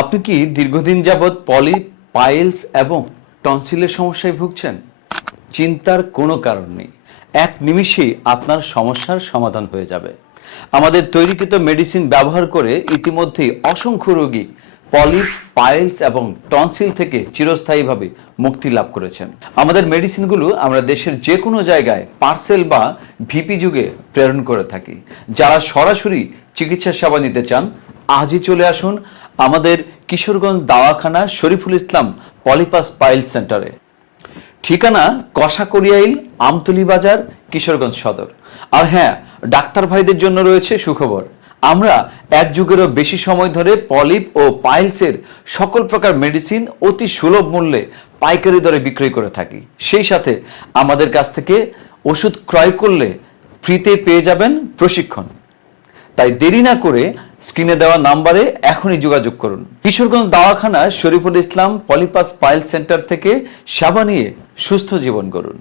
আপনি কি দীর্ঘদিন যাবৎ পলিপ, পাইলস এবং টনসিলের সমস্যায় ভুগছেন? চিন্তার কোনো কারণ নেই। এক নিমিষেই আপনার সমস্যার সমাধান হয়ে যাবে। আমাদের তৈরিকৃত মেডিসিন ব্যবহার করে ইতিমধ্যেই অসংখ্য রোগী পলিপ, পাইলস এবং টনসিল থেকে চিরস্থায়ীভাবে মুক্তি লাভ করেছেন। আমাদের মেডিসিনগুলো আমরা দেশের যে কোনো জায়গায় পার্সেল বা ভিপি যুগে প্রেরণ করে থাকি। যারা সরাসরি চিকিৎসা সেবা নিতে চান, আজই চলে আসুন আমাদের কিশোরগঞ্জ দাওয়াখানা শরীফুল ইসলাম পলিপাস পাইল সেন্টারে। ঠিকানা কষাকড়িয়াইল, আমতলী বাজার, কিশোরগঞ্জ সদর। আর হ্যাঁ, ডাক্তার ভাইদের জন্য রয়েছে সুখবর। আমরা এক যুগেরও বেশি সময় ধরে পলিপ ও পাইলসের সকল প্রকার মেডিসিন অতি সুলভ মূল্যে পাইকারি দরে বিক্রয় করে থাকি। সেই সাথে আমাদের কাছ থেকে ওষুধ ক্রয় করলে ফ্রিতে পেয়ে যাবেন প্রশিক্ষণ। তাই দেরি না করে স্ক্রিনে দেওয়া নাম্বারে এখনই যোগাযোগ করুন। Kishoreganj Dawakhana Shariful Islam polypus pile centre থেকে সেবা নিয়ে সুস্থ জীবন গড়ুন।